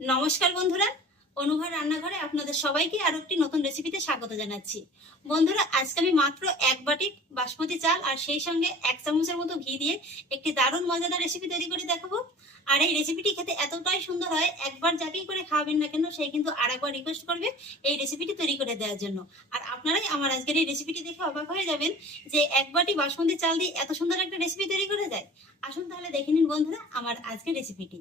নমস্কার বন্ধুরা অনুভর রান্নাঘরে আপনাদের সবাইকে আরও একটি নতুন রেসিপিতে স্বাগত জানাচ্ছি। বন্ধুরা, আজকে আমি মাত্র এক বাটি বাসমতি চাল আর সেই সঙ্গে এক চামচের মতো ঘি দিয়ে একটি দারুণ মজাদার রেসিপি তৈরি করে দেখাবো। আর এই রেসিপিটি খেতে এতটাই সুন্দর হয়, একবার যাকেই করে খাওয়াবেন না কেন সেই কিন্তু আর একবার রিকোয়েস্ট করবে এই রেসিপিটি তৈরি করে দেওয়ার জন্য। আর আপনারাই আমার আজকের এই রেসিপিটি দেখে অবাক হয়ে যাবেন যে এক বাটি বাসমতি চাল দিয়ে এত সুন্দর একটা রেসিপি তৈরি করে দেয়। আসুন তাহলে দেখে নিন বন্ধুরা আমার আজকের রেসিপিটি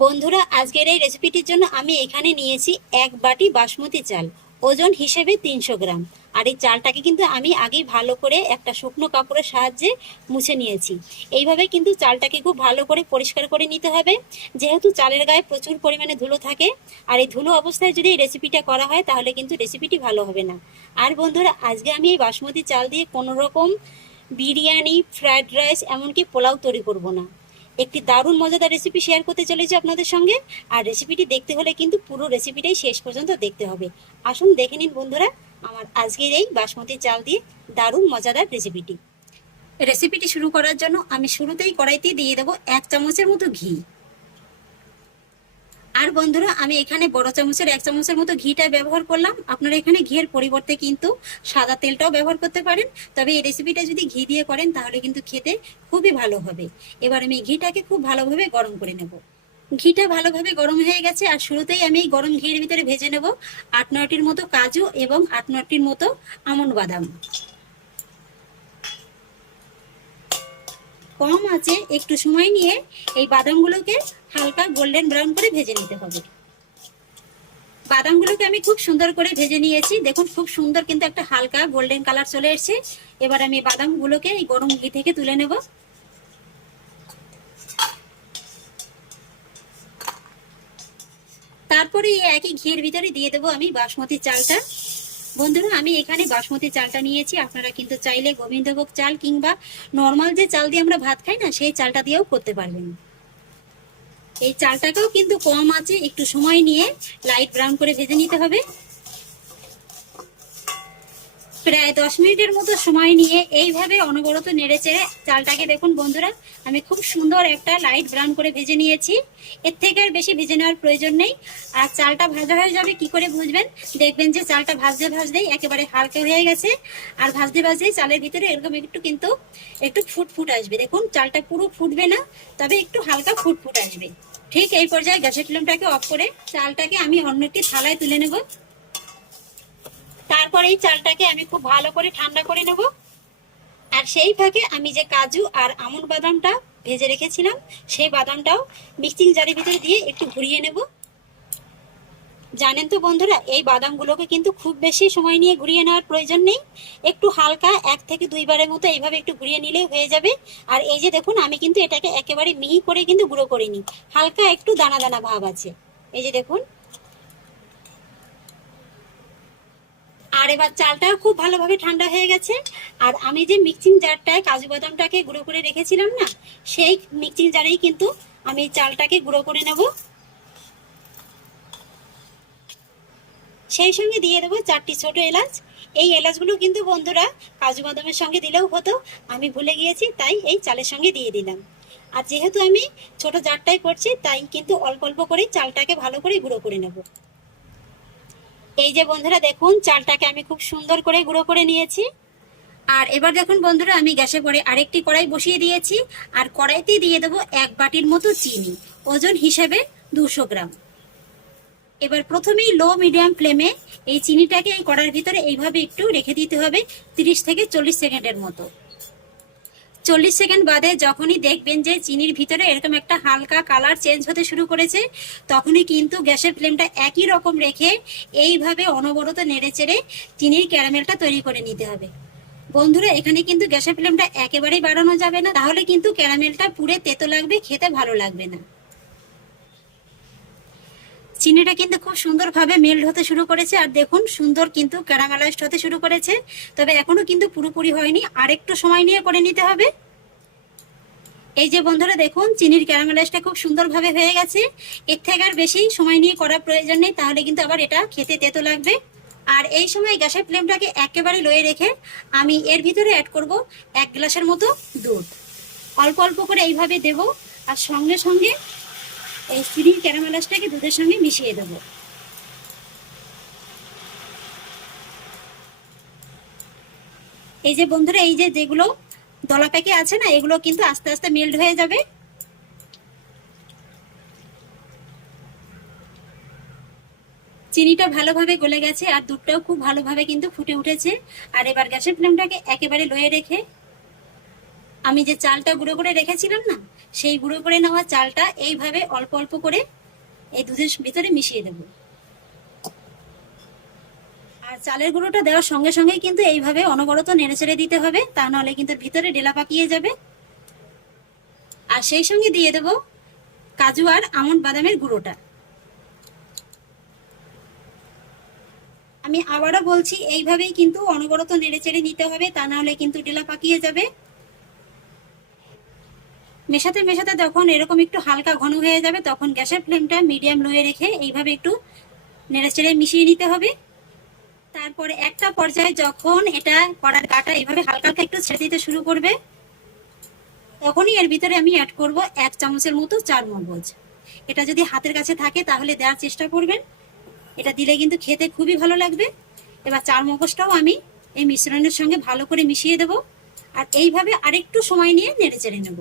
বন্ধুরা, আজকের এই রেসিপিটির জন্য আমি এখানে নিয়েছি এক বাটি বাসমতি চাল, ওজন হিসেবে তিনশো গ্রাম। আর এই চালটাকে কিন্তু আমি আগেই ভালো করে একটা শুকনো কাপড়ের সাহায্যে মুছে নিয়েছি। এইভাবে কিন্তু চালটাকে খুব ভালো করে পরিষ্কার করে নিতে হবে। যেহেতু চালের গায়ে প্রচুর পরিমাণে ধুলো থাকে, আর এই ধুলো অবস্থায় যদি এই রেসিপিটা করা হয়, তাহলে কিন্তু রেসিপিটি ভালো হবে না। আর বন্ধুরা, আজকে আমি এই বাসমতি চাল দিয়ে কোনো রকম বিরিয়ানি, ফ্রায়েড রাইস, এমনকি পোলাও তৈরি করব না। একটি দারুণ মজাদার রেসিপি শেয়ার করতে চলেছি আপনাদের সঙ্গে। আর রেসিপিটি দেখতে হলে কিন্তু পুরো রেসিপিটাই শেষ পর্যন্ত দেখতে হবে। আসুন দেখে নিন বন্ধুরা আমার আজকের এই বাসমতি চাল দিয়ে দারুণ মজাদার রেসিপিটি রেসিপিটি শুরু করার জন্য আমি শুরুতেই কড়াইতে দিয়ে দেবো এক চামচের মতো ঘি। আর বন্ধুরা, আমি এখানে বড় চামচের এক চামচের মতো ঘিটা ব্যবহার করলাম। আপনারা এখানে ঘিয়ের পরিবর্তে কিন্তু সাদা তেলটাও ব্যবহার করতে পারেন। তবে এই রেসিপিটা যদি ঘি দিয়ে করেন, তাহলে কিন্তু খেতে খুবই ভালো হবে। এবার আমি ঘিটাকে খুব ভালোভাবে গরম করে নেব। ঘিটা ভালোভাবে গরম হয়ে গেছে, আর শুরুতেই আমি এই গরম ঘিয়ের ভিতরে ভেজে নেব আট নয়টির মতো কাজু এবং আট নয়টির মতো আমন্ড বাদাম। কম আছে একটু সময় নিয়ে এই বাদামগুলোকে হালকা গোল্ডেন ব্রাউন করে ভেজে নিতে হবে। বাদামগুলোকে আমি খুব সুন্দর করে ভেজে নিয়েছি। দেখুন, খুব সুন্দর কিন্তু একটা হালকা গোল্ডেন কালার চলে এসেছে। এবার আমি বাদামগুলোকে এই গরম ঘি থেকে তুলে নেব। তারপরে একই ঘিয়ের ভিতরে দিয়ে দেবো আমি বাসমতি চালটা। বন্ধুরা, আমি এখানে বাসমতি চালটা নিয়েছি। আপনারা কিন্তু চাইলে গোবিন্দভোগ চাল কিংবা নর্মাল যে চাল দিয়ে আমরা ভাত খাই না, সেই চালটা দিয়েও করতে পারবেন। এই চালটাকেও কিন্তু কম আছে, একটু সময় নিয়ে লাইট ব্রাউন করে ভেজে নিতে হবে। প্রায় দশ মিনিটের মতো সময় নিয়ে এইভাবে অনবরত নেড়ে চেড়ে চালটাকে দেখুন বন্ধুরা, আমি খুব সুন্দর একটা লাইট ব্রাউন করে ভেজে নিয়েছি। এর থেকে আর বেশি ভেজে নেওয়ার প্রয়োজন নেই। আর চালটা ভাজা হয়ে যাবে, কি করে বুঝবেন? দেখবেন যে চালটা ভাজতে ভাজতেই একেবারে হালকা হয়ে গেছে। আর ভাজতে ভাজতেই চালের ভিতরে এরকম একটু কিন্তু একটু ফুট ফুট আসবে। দেখুন, চালটা পুরো ফুটবে না, তবে একটু হালকা ফুট ফুট আসবে। ঠিক এই পর্যায়ে গ্যাসের ফ্লেমটাকে অফ করে চালটাকে আমি অন্য একটি থালায় তুলে নেব। তারপর এই চালটাকে আমি খুব ভালো করে ঠান্ডা করে নেব। আর সেই ফাঁকে আমি যে কাজু আর আমন্ড বাদামটা ভেজে রেখেছিলাম, সেই বাদামটাও মিক্সিং জারের ভিতরে দিয়ে একটু ঘুরিয়ে নেব। জানেন তো বন্ধুরা, এই বাদামগুলোকে কিন্তু খুব বেশি সময় নিয়ে ঘুরিয়ে নেওয়ার প্রয়োজন নেই। একটু হালকা এক থেকে দুইবারের মতো এইভাবে একটু ঘুরিয়ে নিলেই হয়ে যাবে। আর এই যে দেখুন, আমি কিন্তু এটাকে একেবারে মিহি করে কিন্তু গুঁড়ো করিনি। হালকা একটু দানা দানা ভাব আছে। এই যে দেখুন আর এবার চালটাও খুব ভালোভাবে ঠান্ডা হয়ে গেছে। আর আমি যে মিক্সিং জারটায় কাজু বাদামটাকে গুঁড়ো করে রেখেছিলাম না, সেই মিক্সিং জারেই কিন্তু আমি চালটাকে গুঁড়ো করে নেব। সেই সঙ্গে দিয়ে দেবো চারটি ছোট এলাচ। এই এলাচগুলো কিন্তু বন্ধুরা কাজু বাদামের সঙ্গে দিলেও হতো, আমি ভুলে গিয়েছি, তাই এই চালের সঙ্গে দিয়ে দিলাম। আর যেহেতু আমি ছোট জারটাই করছি, তাই কিন্তু অল্প অল্প করে চালটাকে ভালো করে গুঁড়ো করে নেব। এই যে বন্ধুরা দেখুন, চালটাকে আমি খুব সুন্দর করে গুঁড়ো করে নিয়েছি। আর এবার দেখুন বন্ধুরা, আমি গ্যাসে পরে আরেকটি কড়াই বসিয়ে দিয়েছি। আর কড়াইতে দিয়ে দেবো এক বাটির মতো চিনি, ওজন হিসেবে দুশো গ্রাম। এবার প্রথমেই লো মিডিয়াম ফ্লেমে এই চিনিটাকে এই কড়ার ভিতরে এইভাবে একটু রেখে দিতে হবে, তিরিশ থেকে চল্লিশ সেকেন্ডের মতো। চল্লিশ সেকেন্ড বাদে যখনই দেখবেন যে চিনির ভিতরে এরকম একটা হালকা কালার চেঞ্জ হতে শুরু করেছে, তখনই কিন্তু গ্যাসের ফ্লেমটা একই রকম রেখে এইভাবে অনবরত নেড়ে চেড়ে চিনির ক্যারামেলটা তৈরি করে নিতে হবে। বন্ধুরা, এখানে কিন্তু গ্যাসের ফ্লেমটা একেবারেই বাড়ানো যাবে না, তাহলে কিন্তু ক্যারামেলটা পুরে তেতো লাগবে, খেতে ভালো লাগবে না। চিনিটা কিন্তু খুব সুন্দরভাবে মেল্ট হতে শুরু করেছে। আর দেখুন, সুন্দর কিন্তু ক্যারামেলাইজড হতে শুরু করেছে। তবে এখনও কিন্তু পুরোপুরি হয়নি। আরেকটু সময় নিয়ে করে নিতে হবে। এই যে বন্ধুরা, দেখুন, চিনির ক্যারামেলাইজটা খুব সুন্দরভাবে হয়ে গেছে। এর থেকে আর বেশি সময় নিয়ে করার প্রয়োজন নেই। তাহলে কিন্তু আবার এটা খেতে তেতো লাগবে। আর এই সময় গ্যাসের ফ্লেমটাকে একেবারে লয়ে রেখে আমি এর ভিতরে অ্যাড করব এক গ্লাসের মতো দুধ। অল্প অল্প করে এইভাবে দেব। আর সঙ্গে সঙ্গে এই চিনির ক্যারামেলাসটাকে দুধের সঙ্গে মিশিয়ে দেবো। এই যে বন্ধুরা, এই যে যেগুলো দলা প্যাকে আছে না, এগুলো কিন্তু আস্তে আস্তে মেল্ট হয়ে যাবে। চিনিটা ভালোভাবে গলে গেছে আর দুধটাও খুব ভালোভাবে কিন্তু ফুটে উঠেছে। আর এবার গ্যাসের ফ্লেমটাকে একেবারে লয়ে রেখে আমি যে চালটা গুঁড়ো করে রেখেছিলাম না, সেই গুঁড়ো করে নেওয়া চালটা এইভাবে অল্প অল্প করে এই দুধের ভিতরে মিশিয়ে দেবো। আর চালের গুঁড়োটা দেওয়ার সঙ্গে সঙ্গে কিন্তু এইভাবে অনবরত নেড়ে চেড়ে দিতে হবে, তা নাহলে কিন্তু ভিতরে ডেলা পাকিয়ে যাবে। আর সেই সঙ্গে দিয়ে দেব কাজু আর আমন্ড বাদামের গুঁড়োটা। আমি আবারও বলছি, এইভাবেই কিন্তু অনবরত নেড়ে চেড়ে নিতে হবে, তা নাহলে কিন্তু ডেলা পাকিয়ে যাবে। মেশাতে মেশাতে যখন এরকম একটু হালকা ঘন হয়ে যাবে, তখন গ্যাসের ফ্লেমটা মিডিয়াম লোয়ে রেখে এইভাবে একটু নেড়ে চেড়ে মিশিয়ে নিতে হবে। তারপরে একটা পর্যায়ে যখন এটা কড়ার গাটা এইভাবে হালকা হালকা একটু ছেড়ে দিতে শুরু করবে, তখনই এর ভিতরে আমি অ্যাড করব এক চামচের মতো চার মগজ এটা যদি হাতের কাছে থাকে তাহলে দেওয়ার চেষ্টা করবেন। এটা দিলে কিন্তু খেতে খুবই ভালো লাগবে। এবার চার মগজটাও আমি এই মিশ্রণের সঙ্গে ভালো করে মিশিয়ে দেব। আর এইভাবে আরেকটু সময় নিয়ে নেড়ে চেড়ে নেব।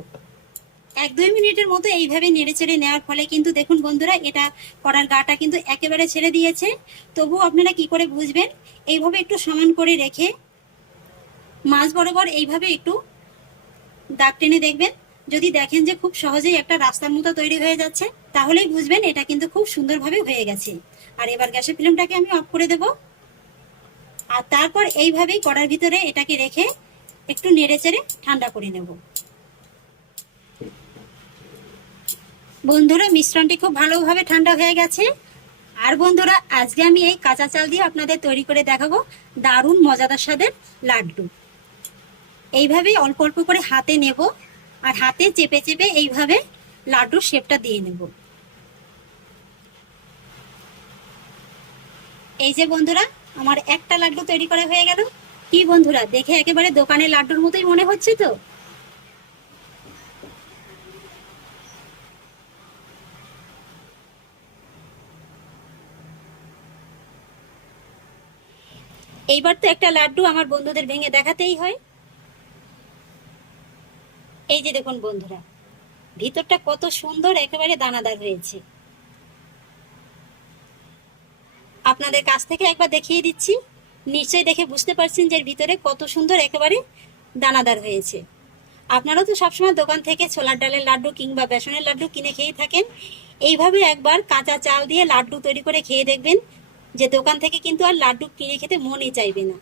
এক দুই মিনিটের মতো এইভাবে নেড়ে চেড়ে নেওয়ার ফলে কিন্তু দেখুন বন্ধুরা, এটা কড়ার গাটা কিন্তু একেবারে ছেড়ে দিয়েছে। তবু আপনারা কি করে বুঝবেন? এইভাবে একটু সমান করে রেখে মাছ বরাবর এইভাবে একটু দাগ টেনে দেখবেন। যদি দেখেন যে খুব সহজেই একটা রাস্তার মতো তৈরি হয়ে যাচ্ছে, তাহলেই বুঝবেন এটা কিন্তু খুব সুন্দরভাবে হয়ে গেছে। আর এবার গ্যাসের ফিল্মটাকে আমি অফ করে দেব। আর তারপর এইভাবেই কড়ার ভিতরে এটাকে রেখে একটু নেড়ে চেড়ে ঠান্ডা করে নেব। বন্ধুরা, মিশ্রণটি খুব ভালোভাবে ঠান্ডা হয়ে গেছে। আর বন্ধুরা, আজকে আমি এই কাঁচা চাল দিয়ে আপনাদের তৈরি করে দেখাবো দারুণ মজাদার স্বাদের লাড্ডু। এইভাবে অল্প অল্প করে হাতে নেব আর হাতে চেপে চেপে এইভাবে লাড্ডুর শেপটা দিয়ে নেব। এই যে বন্ধুরা, আমার একটা লাড্ডু তৈরি করা হয়ে গেল। কি বন্ধুরা, দেখে একেবারে দোকানের লাড্ডুর মতোই মনে হচ্ছে তো? এইবার তো একটা লাড্ডু আমার বন্ধুদের ভেঙে দেখাতেই হয়। এই যে দেখুন বন্ধুরা, ভিতরটা কত সুন্দর একেবারে দানাদার হয়েছে। আপনাদের কাছ থেকে একবার দেখিয়ে দিচ্ছি, নিশ্চয়ই দেখে বুঝতে পারছেন যে ভিতরে কত সুন্দর একেবারে দানাদার হয়েছে। আপনারাও তো সবসময় দোকান থেকে ছোলার ডালের লাড্ডু কিংবা বেসনের লাড্ডু কিনে খেয়ে থাকেন। এইভাবে একবার কাঁচা চাল দিয়ে লাড্ডু তৈরি করে খেয়ে দেখবেন যে দোকান থেকে কিন্তু আর লাড্ডু কিনে খেতে মনই চাইবে না।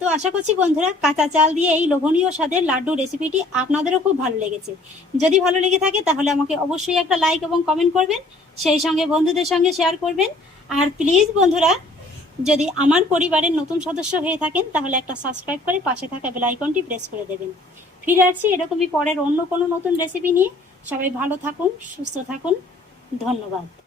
তো আশা করছি বন্ধুরা, কাঁচা চাল দিয়ে এই লোভনীয় স্বাদের লাড্ডু রেসিপিটি আপনাদেরও খুব ভালো লেগেছে। যদি ভালো লেগে থাকে, তাহলে আমাকে অবশ্যই একটা লাইক এবং কমেন্ট করবেন, সেই সঙ্গে বন্ধুদের সঙ্গে শেয়ার করবেন। আর প্লিজ বন্ধুরা, যদি আমার পরিবারের নতুন সদস্য হয়ে থাকেন, তাহলে একটা সাবস্ক্রাইব করে পাশে থাকা বেলাইকনটি প্রেস করে দেবেন। ফিরে আসছি এরকমই পরের অন্য কোনো নতুন রেসিপি নিয়ে। সবাই ভালো থাকুন, সুস্থ থাকুন। ধন্যবাদ।